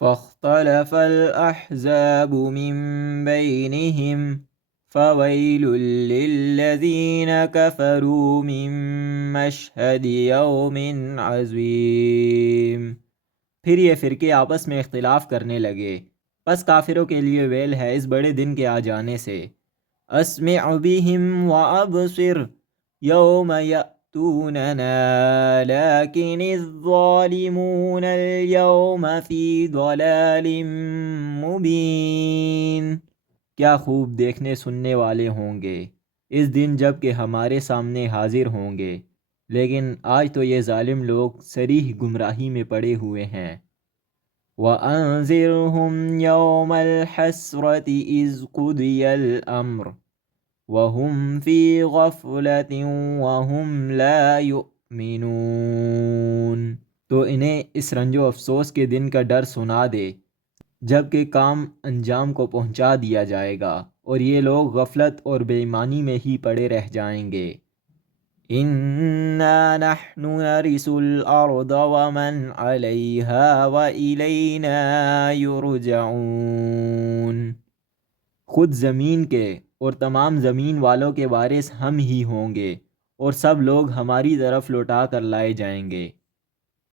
فاختلف الأحزاب من بينهم فويل للذين كفروا من مشهد يوم عظيم۔ پھر یہ فرقے آپس میں اختلاف کرنے لگے، پس کافروں کے لیے ویل ہے اس بڑے دن کے آ جانے سے۔ اسمع بهم وابصر یوم یأتوننا لیکن الظالمون اليوم فی ضلال مبین۔ کیا خوب دیکھنے سننے والے ہوں گے اس دن جب کہ ہمارے سامنے حاضر ہوں گے، لیکن آج تو یہ ظالم لوگ صریح گمراہی میں پڑے ہوئے ہیں۔ وَأَنذِرْهُمْ يَوْمَ الْحَسْرَةِ إِذْ قُضِيَ الْأَمْرُ وَهُمْ فِي غَفْلَةٍ وَهُمْ لَا يُؤْمِنُونَ۔ تو انہیں اس رنج و افسوس کے دن کا ڈر سنا دے جب کہ کام انجام کو پہنچا دیا جائے گا اور یہ لوگ غفلت اور بے ایمانی میں ہی پڑے رہ جائیں گے۔ إِنَّا نَحْنُ نَرِثُ الْأَرْضَ وَمَنْ عَلَيْهَا وَإِلَيْنَا يُرْجَعُونَ۔ خود زمین کے اور تمام زمین والوں کے وارث ہم ہی ہوں گے اور سب لوگ ہماری طرف لوٹا کر لائے جائیں گے۔